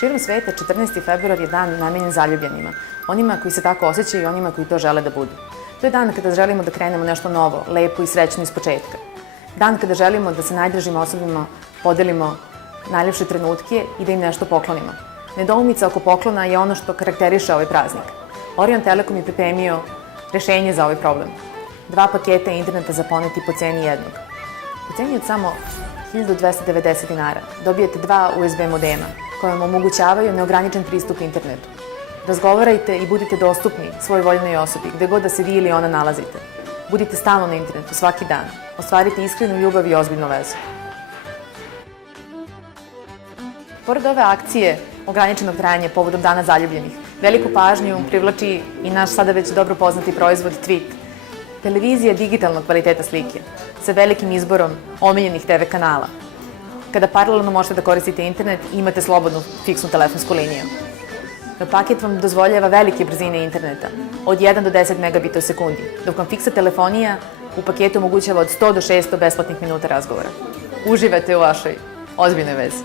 Širom sveta 14. februar je dan namenjen zaljubljenima, onima koji se tako osjećaju i onima koji to žele da budu. To je dan kada želimo da krenemo nešto novo, lepo i srećno iz početka. Dan kada želimo da sa najdražim osobima podelimo najljepše trenutke i da im nešto poklonimo. Nedoumica oko poklona je ono što karakteriše ovaj praznik. Orion Telekom je pripremio rešenje za ovaj problem. 2 paketa interneta za poneti po ceni jednog. Po ceni od samo 1290 dinara dobijete 2 USB modema koje vam omogućavaju neograničen pristup internetu. Razgovarajte i budite dostupni svoj voljnoj osobi, gde god da se vi ili ona nalazite. Budite stalno na internetu, svaki dan. Ostvarite iskrenu ljubav i ozbiljnu vezu. Pored ove akcije ograničenog trajanja povodom Dana zaljubljenih, veliku pažnju privlači i naš sada već dobro poznati proizvod Tweet. Televizija digitalnog kvaliteta slike, sa velikim izborom omiljenih TV kanala. Kada paralelno možete da koristite internet i imate slobodnu fiksnu telefonsku liniju. Paket vam dozvoljava velike brzine interneta, od 1 do 10 megabita u sekundi, dok vam fiksa telefonija u paketu omogućava od 100 do 600 besplatnih minuta razgovora. Uživate u vašoj ozbiljnoj vezi.